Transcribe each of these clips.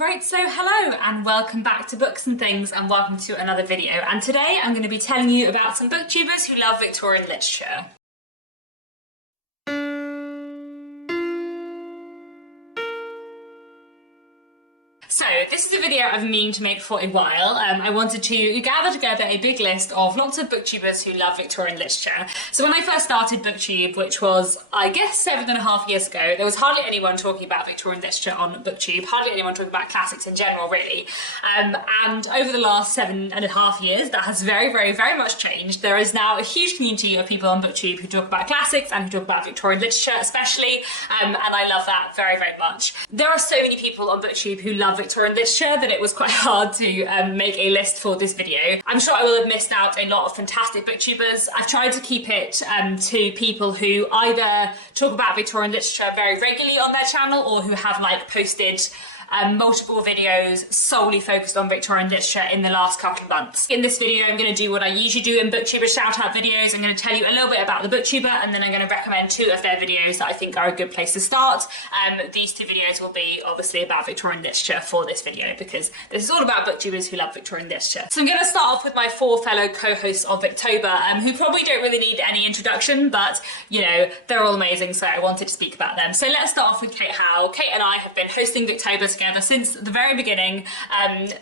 Right, so hello and welcome back to Books and Things and welcome to another video. And today I'm going to be telling you about some booktubers who love Victorian literature. So this is a video I've been meaning to make for a while. I wanted to gather together a big list of lots of booktubers who love Victorian literature. So when I first started BookTube, which was, I guess, 7.5 years ago, there was hardly anyone talking about Victorian literature on BookTube, hardly anyone talking about classics in general, really. And over the last 7.5 years, that has very, very, very much changed. There is now a huge community of people on BookTube who talk about classics and who talk about Victorian literature especially, and I love that very, very much. There are so many people on BookTube who love Victorian literature that it was quite hard to make a list for this video. I'm sure I will have missed out a lot of fantastic booktubers. I've tried to keep it to people who either talk about Victorian literature very regularly on their channel or who have posted multiple videos solely focused on Victorian literature in the last couple of months. In this video, I'm going to do what I usually do in booktuber shout-out videos. I'm going to tell you a little bit about the booktuber, and then I'm going to recommend 2 of their videos that I think are a good place to start. These 2 videos will be obviously about Victorian literature for this video, because this is all about booktubers who love Victorian literature. So I'm going to start off with my 4 fellow co-hosts of Victober, who probably don't really need any introduction, but you know, they're all amazing, so I wanted to speak about them. So let's start off with Kate Howe. Kate and I have been hosting Victober together since the very beginning,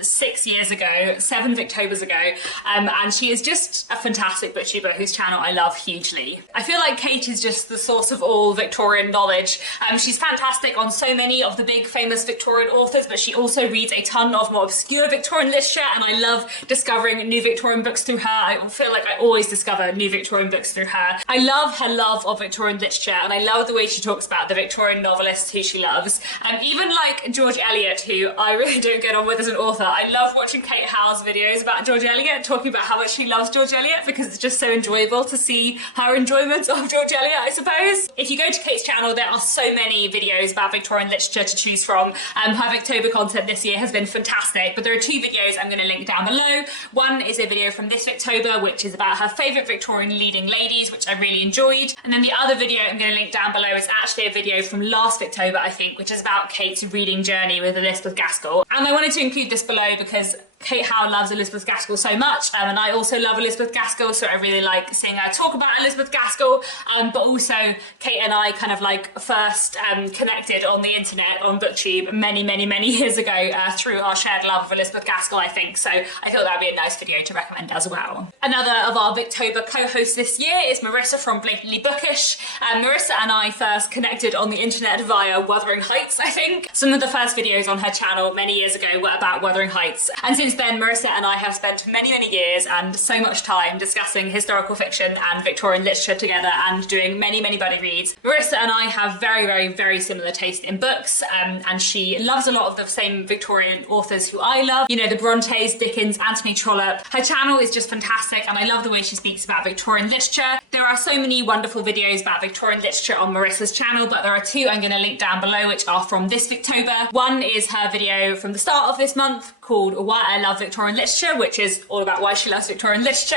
6 years ago, 7 Victobers ago, and she is just a fantastic booktuber whose channel I love hugely. I feel like Kate is just the source of all Victorian knowledge. She's fantastic on so many of the big famous Victorian authors, but she also reads a ton of more obscure Victorian literature, and I love discovering new Victorian books through her. I feel like I always discover new Victorian books through her. I love her love of Victorian literature, and I love the way she talks about the Victorian novelists who she loves. Even like George Eliot, who I really don't get on with as an author. I love watching Kate Howe's videos about George Eliot, talking about how much she loves George Eliot, because it's just so enjoyable to see her enjoyment of George Eliot, I suppose. If you go to Kate's channel, there are so many videos about Victorian literature to choose from. Her Victober content this year has been fantastic, but there are 2 videos I'm going to link down below. One is a video from this Victober, which is about her favourite Victorian leading ladies, which I really enjoyed. And then the other video I'm going to link down below is actually a video from last Victober, I think, which is about Kate's reading journey with Elizabeth Gaskell. And I wanted to include this below because Kate Howe loves Elizabeth Gaskell so much, and I also love Elizabeth Gaskell, so I really like seeing her talk about Elizabeth Gaskell, but also Kate and I kind of first connected on the internet on BookTube many years ago through our shared love of Elizabeth Gaskell, I think, so I thought that would be a nice video to recommend as well. Another of our Victober co-hosts this year is Marissa from Blatantly Bookish. Marissa and I first connected on the internet via Wuthering Heights, I think. Some of the first videos on her channel many years ago were about Wuthering Heights, and since then Marissa and I have spent many years and so much time discussing historical fiction and Victorian literature together and doing many buddy reads. Marissa and I have very similar taste in books, and she loves a lot of the same Victorian authors who I love. You know, the Brontes, Dickens, Anthony Trollope. Her channel is just fantastic, and I love the way she speaks about Victorian literature. There are so many wonderful videos about Victorian literature on Marissa's channel, but there are 2 I'm going to link down below which are from this Victober. One is her video from the start of this month called Why I Love Victorian Literature, which is all about why she loves Victorian literature.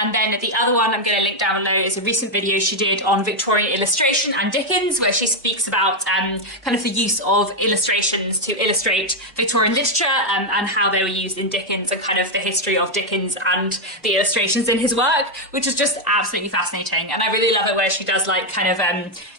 And then the other one I'm going to link down below is a recent video she did on Victorian illustration and Dickens, where she speaks about kind of the use of illustrations to illustrate Victorian literature, and how they were used in Dickens, and kind of the history of Dickens and the illustrations in his work, which is just absolutely fascinating. And I really love it where she does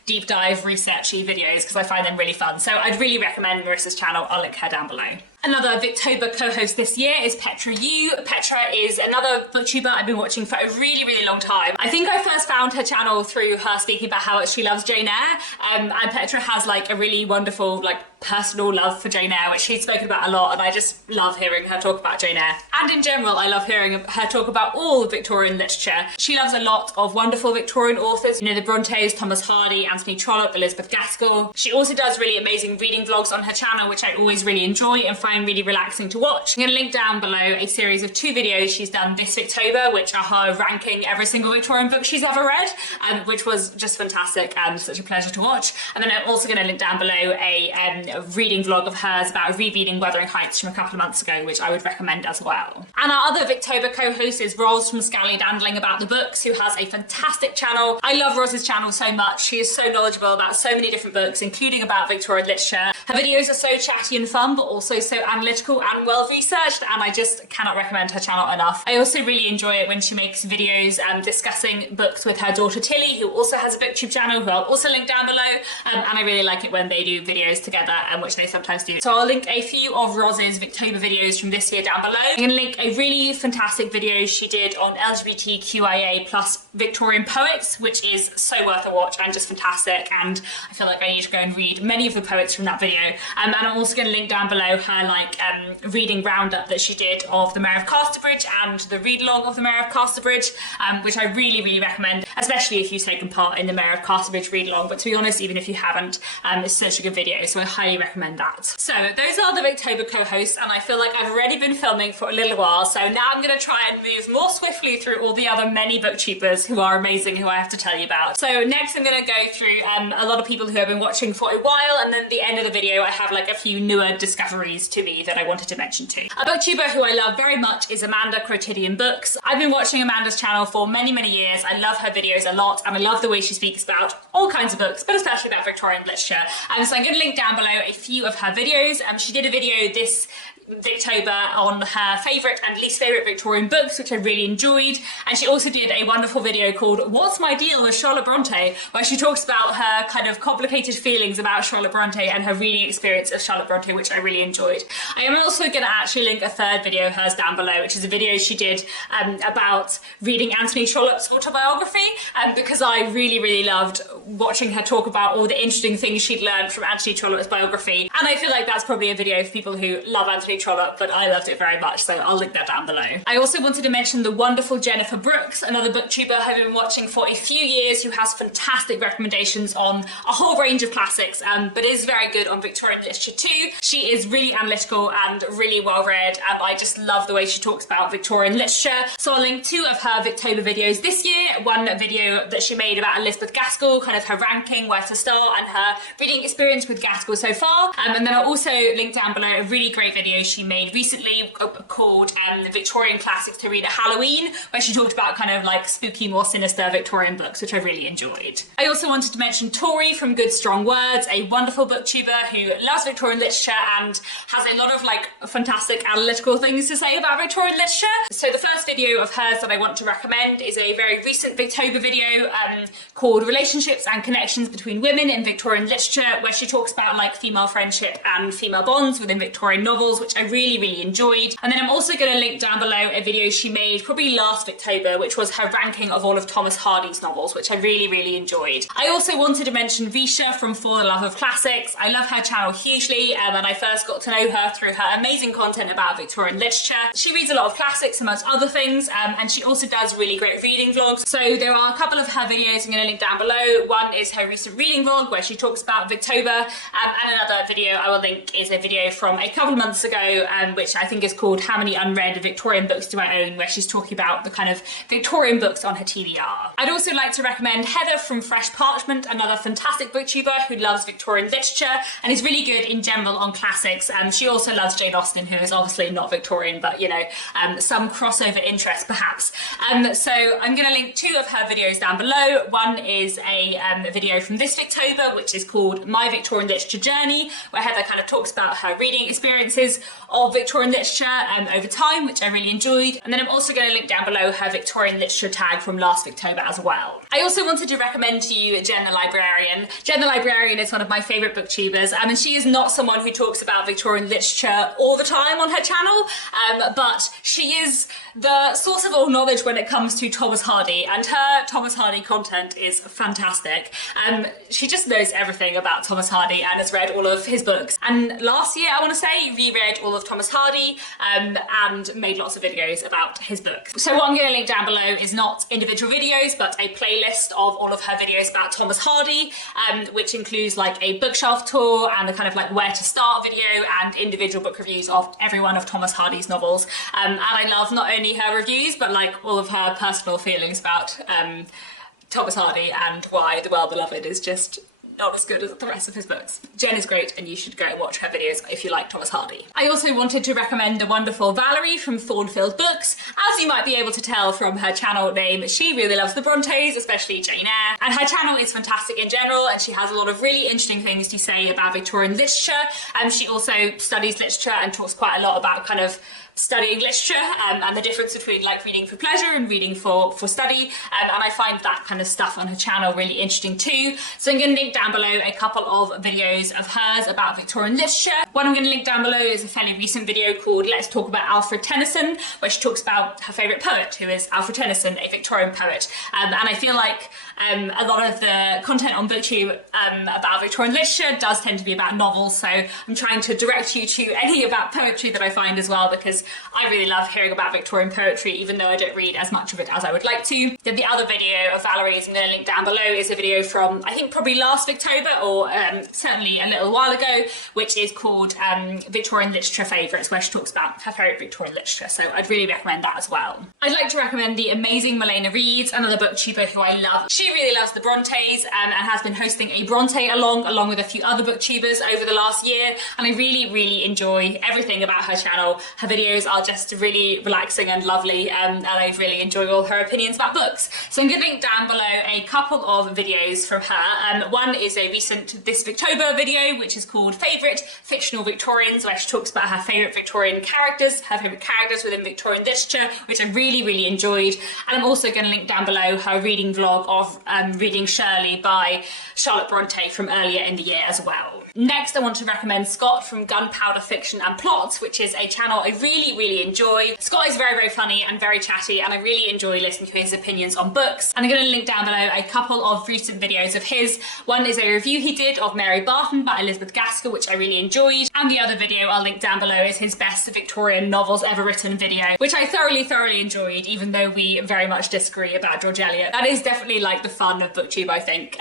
deep dive researchy videos, because I find them really fun. So I'd really recommend Marissa's channel. I'll link her down below. Another Victober co-host this year is Petra Yu. Petra is another booktuber I've been watching for a really long time. I think I first found her channel through her speaking about how much she loves Jane Eyre, and Petra has a really wonderful personal love for Jane Eyre, which she's spoken about a lot, and I just love hearing her talk about Jane Eyre. And in general, I love hearing her talk about all Victorian literature. She loves a lot of wonderful Victorian authors, you know, the Brontes, Thomas Hardy, Anthony Trollope, Elizabeth Gaskell. She also does really amazing reading vlogs on her channel, which I always really enjoy and find really relaxing to watch. I'm going to link down below a series of 2 videos she's done this Victober, which are her ranking every single Victorian book she's ever read, which was just fantastic and such a pleasure to watch. And then I'm also going to link down below a reading vlog of hers about rereading Wuthering Heights from a couple of months ago, which I would recommend as well. And our other Victober co-host is Roz from Scally Dandling About the Books, who has a fantastic channel. I love Roz's channel so much. She is so knowledgeable about so many different books, including about Victorian literature. Her videos are so chatty and fun, but also so analytical and well researched, and I just cannot recommend her channel enough. I also really enjoy it when she makes videos discussing books with her daughter Tilly, who also has a booktube channel, who I'll also link down below, and I really like it when they do videos together, which they sometimes do. So I'll link a few of Roz's Victober videos from this year down below. I'm going to link a really fantastic video she did on LGBTQIA plus Victorian poets, which is so worth a watch and just fantastic, and I feel like I need to go and read many of the poets from that video. And I'm also going to link down below her reading roundup that she did of the Mayor of Casterbridge and the read-along of the Mayor of Casterbridge, which I really recommend, especially if you've taken part in the Mayor of Casterbridge read-along, but to be honest, even if you haven't, it's such a good video, so I highly recommend that. So those are the Victober co-hosts, and I feel like I've already been filming for a little while, so now I'm going to try and move more swiftly through all the other many booktubers who are amazing, who I have to tell you about. So next I'm going to go through a lot of people who have been watching for a while, and then at the end of the video I have like a few newer discoveries to me that I wanted to mention too. A booktuber who I love very much is Amanda Quotidian Books. I've been watching Amanda's channel for many years. I love her videos a lot, and I love the way she speaks about all kinds of books, but especially about Victorian literature. So I'm going to link down below a few of her videos. She did a video this Victober on her favourite and least favourite Victorian books, which I really enjoyed, and she also did a wonderful video called What's My Deal with Charlotte Bronte, where she talks about her kind of complicated feelings about Charlotte Bronte and her reading experience of Charlotte Bronte, which I really enjoyed. I am also going to actually link a third video of hers down below, which is a video she did about reading Anthony Trollope's autobiography, because I really loved watching her talk about all the interesting things she'd learned from Anthony Trollope's biography, and I feel like that's probably a video for people who love Anthony Trollope, but I loved it very much, so I'll link that down below. I also wanted to mention the wonderful Jennifer Brooks, another booktuber I've been watching for a few years, who has fantastic recommendations on a whole range of classics, but is very good on Victorian literature too. She is really analytical and really well read, and I just love the way she talks about Victorian literature. So I'll link two of her Victober videos this year. One video that she made about Elizabeth Gaskell, kind of her ranking, where to start, and her reading experience with Gaskell so far. And then I'll also link down below a really great video she made recently called The Victorian Classics to Read at Halloween, where she talked about kind of like spooky, more sinister Victorian books, which I really enjoyed. I also wanted to mention Tori from Good Strong Words, a wonderful booktuber who loves Victorian literature and has a lot of like fantastic analytical things to say about Victorian literature. So the first video of hers that I want to recommend is a very recent Victober video called Relationships and Connections Between Women in Victorian Literature, where she talks about like female friendship and female bonds within Victorian novels, which I really enjoyed. And then I'm also going to link down below a video she made probably last Victober, which was her ranking of all of Thomas Hardy's novels, which I really enjoyed. I also wanted to mention Visha from For the Love of Classics. I love her channel hugely, and I first got to know her through her amazing content about Victorian literature. She reads a lot of classics amongst other things, and she also does really great reading vlogs. So there are a couple of her videos I'm going to link down below. One is her recent reading vlog where she talks about Victober, and another video I will link is a video from a couple of months ago, which I think is called How Many Unread Victorian Books Do I Own, where she's talking about the kind of Victorian books on her TBR. I'd also like to recommend Heather from Fresh Parchment, another fantastic booktuber who loves Victorian literature and is really good in general on classics. She also loves Jane Austen, who is obviously not Victorian, but you know, some crossover interest perhaps. So I'm going to link two of her videos down below. One is a video from this Victober, which is called My Victorian Literature Journey, where Heather kind of talks about her reading experiences of Victorian literature over time, which I really enjoyed. And then I'm also going to link down below her Victorian literature tag from last Victober as well. I also wanted to recommend to you Jen the Librarian. Jen the Librarian is one of my favourite booktubers, and she is not someone who talks about Victorian literature all the time on her channel, but she is the source of all knowledge when it comes to Thomas Hardy, and her Thomas Hardy content is fantastic. She just knows everything about Thomas Hardy and has read all of his books. And last year, I want to say, reread all of Thomas Hardy and made lots of videos about his books. So what I'm going to link down below is not individual videos, but a playlist of all of her videos about Thomas Hardy, which includes like a bookshelf tour and a kind of like where to start video and individual book reviews of every one of Thomas Hardy's novels. And I love not only her reviews, but like all of her personal feelings about Thomas Hardy and why The Well Beloved is just not as good as the rest of his books. Jen is great, and you should go and watch her videos if you like Thomas Hardy. I also wanted to recommend the wonderful Valerie from Thornfield Books. As you might be able to tell from her channel name, she really loves the Brontes, especially Jane Eyre, and her channel is fantastic in general, and she has a lot of really interesting things to say about Victorian literature. She also studies literature and talks quite a lot about kind of studying literature and the difference between like reading for pleasure and reading for study, and I find that kind of stuff on her channel really interesting too. So I'm going to link down below a couple of videos of hers about Victorian literature. One I'm going to link down below is a fairly recent video called Let's Talk About Alfred Tennyson, where she talks about her favourite poet, who is Alfred Tennyson, a Victorian poet, and I feel like a lot of the content on BookTube about Victorian literature does tend to be about novels, so I'm trying to direct you to any about poetry that I find as well, because I really love hearing about Victorian poetry, even though I don't read as much of it as I would like to. Then the other video of Valerie's I'm going to link down below is a video from, I think, probably last Victober, or certainly a little while ago, which is called Victorian Literature Favourites, where she talks about her favourite Victorian literature, so I'd really recommend that as well. I'd like to recommend the amazing Milena Reeds, another booktuber who I love. She really loves the Brontes and has been hosting a Bronte along with a few other booktubers over the last year, and I really enjoy everything about her channel. Her videos are just really relaxing and lovely, and I really enjoy all her opinions about books. So I'm going to link down below a couple of videos from her. One is a recent This Victober video, which is called Favourite Fictional Victorians, where she talks about her favourite Victorian characters, her favourite characters within Victorian literature, which I really enjoyed. And I'm also going to link down below her reading vlog of reading Shirley by Charlotte Bronte from earlier in the year as well. Next, I want to recommend Scott from Gunpowder Fiction and Plots, which is a channel I really enjoy. Scott is very funny and very chatty, and I really enjoy listening to his opinions on books. And I'm going to link down below a couple of recent videos of his. One is a review he did of Mary Barton by Elizabeth Gaskell, which I really enjoyed. And the other video I'll link down below is his best Victorian novels ever written video, which I thoroughly enjoyed, even though we very much disagree about George Eliot. That is definitely like the fun of BookTube, I think.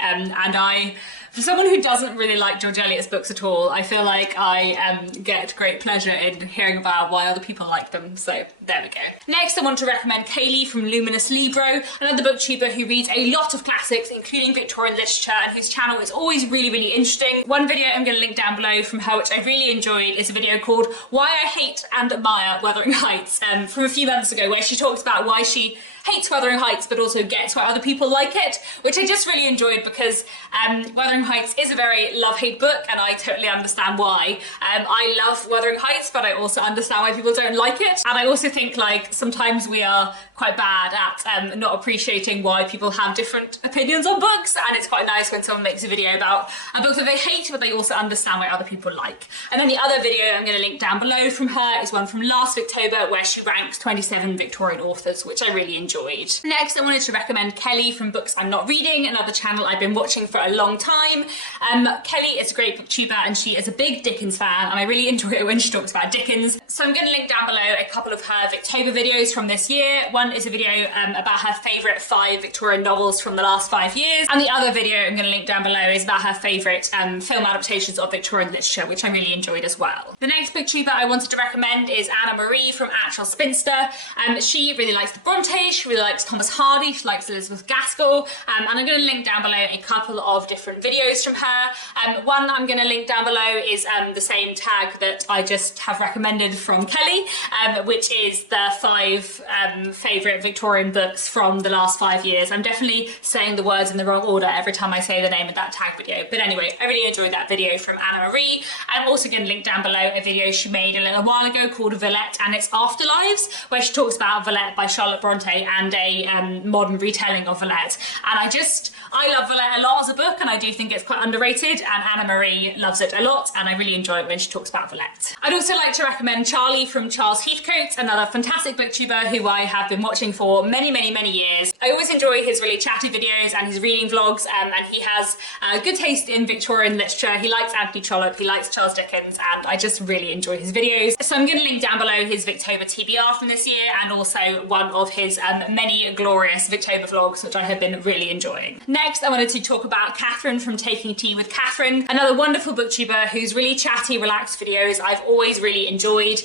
For someone who doesn't really like George Eliot's books at all, I feel like I get great pleasure in hearing about why other people like them, so there we go. Next, I want to recommend Kaylee from Luminous Libro, another booktuber who reads a lot of classics, including Victorian literature, and whose channel is always really interesting. One video I'm going to link down below from her, which I really enjoyed, is a video called Why I Hate and Admire Wuthering Heights, from a few months ago, where she talks about why she hates Wuthering Heights but also gets why other people like it, which I just really enjoyed, because Wuthering Heights is a very love-hate book, and I totally understand why. I love Wuthering Heights, but I also understand why people don't like it, and I also think like sometimes we are quite bad at not appreciating why people have different opinions on books, and it's quite nice when someone makes a video about a book that they hate but they also understand why other people like. And then the other video I'm going to link down below from her is one from last Victober, where she ranks 27 Victorian authors, which I really enjoyed. Next, I wanted to recommend Kelly from Books I'm Not Reading, another channel I've been watching for a long time. Kelly is a great booktuber, and she is a big Dickens fan, and I really enjoy it when she talks about Dickens. So I'm going to link down below a couple of her Victober videos from this year. One is a video about her favourite 5 Victorian novels from the last 5 years, and the other video I'm going to link down below is about her favourite film adaptations of Victorian literature, which I really enjoyed as well. The next booktuber I wanted to recommend is Anna Marie from Actual Spinster. She really likes the Bronte, she really likes Thomas Hardy, she likes Elizabeth Gaskell, and I'm going to link down below a couple of different videos from her. One I'm going to link down below is the same tag that I just have recommended from Kelly, which is the 5 favourite Victorian books from the last 5 years. I'm definitely saying the words in the wrong order every time I say the name of that tag video, but anyway, I really enjoyed that video from Anna Marie. I'm also going to link down below a video she made a little while ago called Villette and its Afterlives, where she talks about Villette by Charlotte Bronte and a modern retelling of Villette. And I love Villette a lot as a book, and I do think it's quite underrated, and Anna Marie loves it a lot, and I really enjoy it when she talks about Villette. I'd also like to recommend Charlie from Charles Heathcote, another fantastic booktuber who I have been watching for many years. I always enjoy his really chatty videos and his reading vlogs, and he has good taste in Victorian literature. He likes Anthony Trollope, he likes Charles Dickens, and I just really enjoy his videos. So I'm going to link down below his Victober TBR from this year, and also one of his many glorious Victober vlogs, which I have been really enjoying. Next, I wanted to talk about Catherine from Taking Tea with Catherine, another wonderful booktuber whose really chatty, relaxed videos I've always really enjoyed.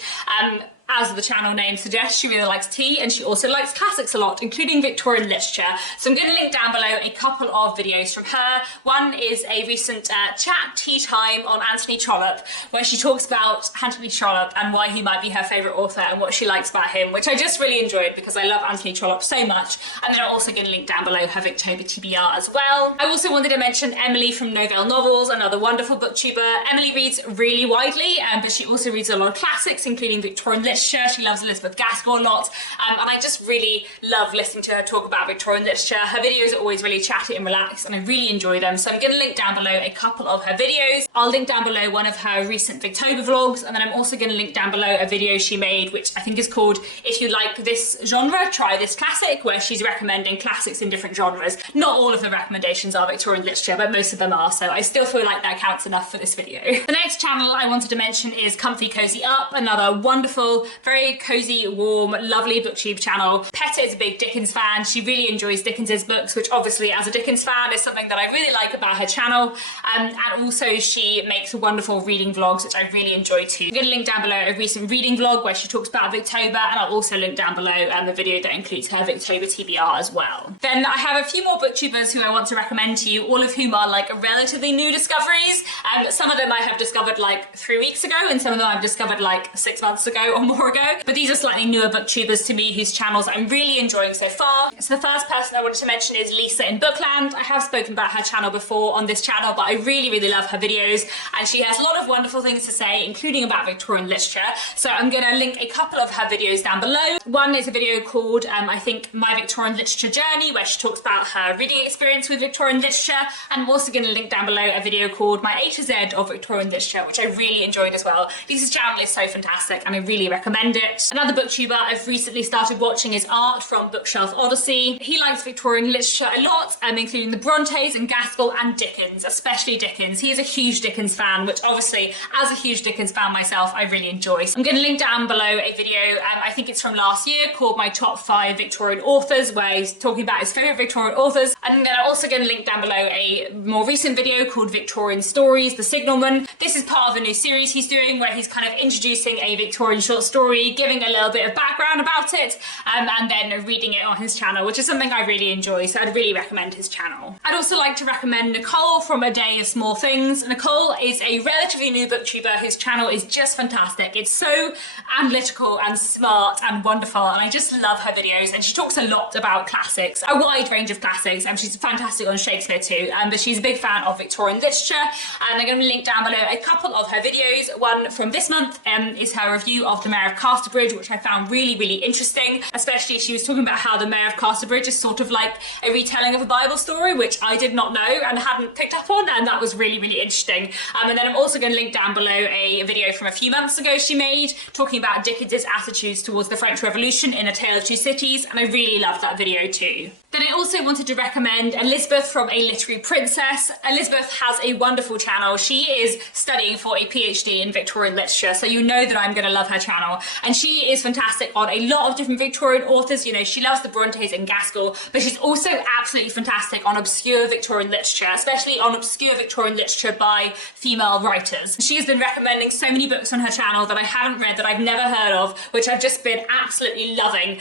as the channel name suggests, she really likes tea, and she also likes classics a lot, including Victorian literature. So I'm going to link down below a couple of videos from her. One is a recent chat tea time on Anthony Trollope, where she talks about Anthony Trollope and why he might be her favourite author and what she likes about him, which I just really enjoyed because I love Anthony Trollope so much. And then I'm also going to link down below her Victober TBR as well. I also wanted to mention Emily from Novelle Novels, another wonderful booktuber. Emily reads really widely, but she also reads a lot of classics, including Victorian literature. She loves Elizabeth Gaskell a lot, and I just really love listening to her talk about Victorian literature. Her videos are always really chatty and relaxed, and I really enjoy them. So I'm going to link down below a couple of her videos. I'll link down below one of her recent Victober vlogs, and then I'm also going to link down below a video she made, which I think is called "If You Like This Genre, Try This Classic," where she's recommending classics in different genres. Not all of the recommendations are Victorian literature, but most of them are, so I still feel like that counts enough for this video. The next channel I wanted to mention is Comfy Cozy Up, another wonderful, very cozy, warm, lovely booktube channel. Peta is a big Dickens fan. She really enjoys Dickens's books, which obviously as a Dickens fan is something that I really like about her channel. And also she makes wonderful reading vlogs, which I really enjoy too. I'm going to link down below a recent reading vlog where she talks about Victober, and I'll also link down below a video that includes her Victober TBR as well. Then I have a few more booktubers who I want to recommend to you, all of whom are like relatively new discoveries. Some of them I have discovered like 3 weeks ago, and some of them I've discovered like 6 months ago or more ago. But these are slightly newer booktubers to me whose channels I'm really enjoying so far. So the first person I wanted to mention is Lisa in Bookland. I have spoken about her channel before on this channel, but I really love her videos, and she has a lot of wonderful things to say, including about Victorian literature. So I'm going to link a couple of her videos down below. One is a video called, I think, My Victorian Literature Journey, where she talks about her reading experience with Victorian literature. And I'm also going to link down below a video called My A to Z of Victorian literature, which I really enjoyed as well. Lisa's channel is so fantastic, and I really recommend it. Another booktuber I've recently started watching is Art from Bookshelf Odyssey. He likes Victorian literature a lot, including the Brontes and Gaskell and Dickens, especially Dickens. He is a huge Dickens fan, which obviously, as a huge Dickens fan myself, I really enjoy. So I'm going to link down below a video, I think it's from last year, called My Top 5 Victorian Authors, where he's talking about his favourite Victorian authors. And then I'm also going to link down below a more recent video called Victorian Stories, The Signalman. This is part of a new series he's doing where he's kind of introducing a Victorian short story, giving a little bit of background about it, and then reading it on his channel, which is something I really enjoy, so I'd really recommend his channel. I'd also like to recommend Nicole from A Day of Small Things. Nicole is a relatively new booktuber whose channel is just fantastic. It's so analytical and smart and wonderful, and I just love her videos, and she talks a lot about classics, a wide range of classics, and she's fantastic on Shakespeare too, but she's a big fan of Victorian literature, and I'm going to link down below a couple of her videos. One from this month is her review of The Mayor of Casterbridge, which I found really interesting, especially she was talking about how The Mayor of Casterbridge is sort of like a retelling of a Bible story, which I did not know and hadn't picked up on, and that was really interesting. And then I'm also going to link down below a video from a few months ago she made, talking about Dickens's attitudes towards the French Revolution in A Tale of Two Cities, and I really loved that video too. Then I also wanted to recommend Elizabeth from A Literary Princess. Elizabeth has a wonderful channel. She is studying for a PhD in Victorian literature, so you know that I'm going to love her channel. And she is fantastic on a lot of different Victorian authors. You know, she loves the Brontes and Gaskell, but she's also absolutely fantastic on obscure Victorian literature, especially on obscure Victorian literature by female writers. She has been recommending so many books on her channel that I haven't read, that I've never heard of, which I've just been absolutely loving.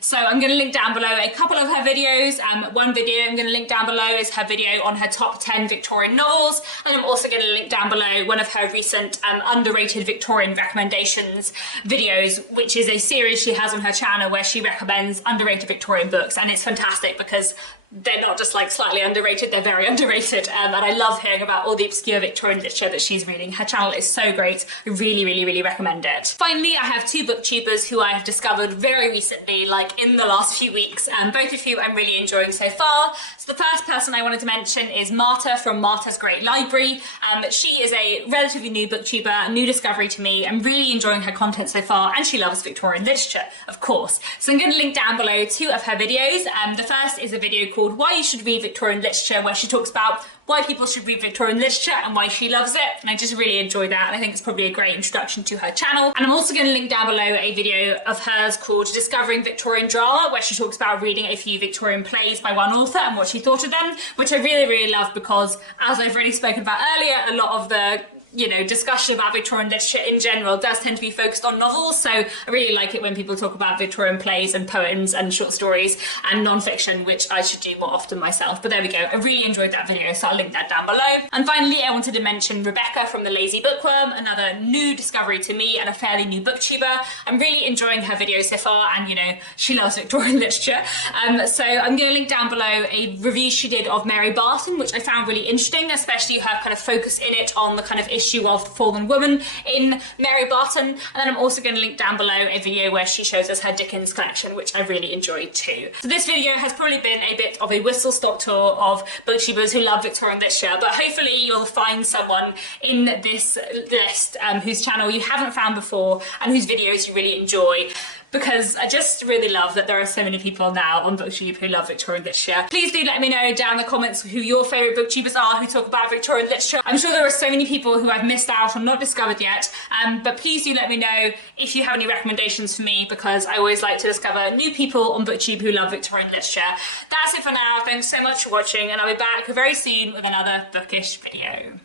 So I'm going to link down below a couple of her videos. One video I'm going to link down below is her video on her top 10 Victorian novels, and I'm also going to link down below one of her recent underrated Victorian recommendations videos, which is a series she has on her channel where she recommends underrated Victorian books, and it's fantastic because they're not just like slightly underrated, they're very underrated, and I love hearing about all the obscure Victorian literature that she's reading. Her channel is so great. I really recommend it. Finally, I have two booktubers who I have discovered very recently, like in the last few weeks, and both of whom I'm really enjoying so far. So the first person I wanted to mention is Marta from Marta's Great Library. She is a relatively new booktuber, a new discovery to me. I'm really enjoying her content so far, and she loves Victorian literature, of course. So I'm going to link down below two of her videos. The first is a video called Why You Should Read Victorian Literature, where she talks about why people should read Victorian literature and why she loves it, and I just really enjoy that, and I think it's probably a great introduction to her channel. And I'm also going to link down below a video of hers called Discovering Victorian Drama, where she talks about reading a few Victorian plays by one author and what she thought of them, which I really love because, as I've already spoken about earlier, a lot of the you know, discussion about Victorian literature in general does tend to be focused on novels, so I really like it when people talk about Victorian plays and poems and short stories and non-fiction, which I should do more often myself. But there we go, I really enjoyed that video, so I'll link that down below. And finally, I wanted to mention Rebecca from The Lazy Bookworm, another new discovery to me and a fairly new booktuber. I'm really enjoying her videos so far, and you know, she loves Victorian literature. So I'm going to link down below a review she did of Mary Barton, which I found really interesting, especially her kind of focus in it on the kind of issue of the fallen woman in Mary Barton. And then I'm also going to link down below a video where she shows us her Dickens collection, which I really enjoyed too. So this video has probably been a bit of a whistle-stop tour of booktubers who love Victorian literature, but hopefully you'll find someone in this list whose channel you haven't found before and whose videos you really enjoy, because I just really love that there are so many people now on BookTube who love Victorian literature. Please do let me know down in the comments who your favourite booktubers are who talk about Victorian literature. I'm sure there are so many people who I've missed out or not discovered yet, but please do let me know if you have any recommendations for me, because I always like to discover new people on BookTube who love Victorian literature. That's it for now. Thanks so much for watching, and I'll be back very soon with another bookish video.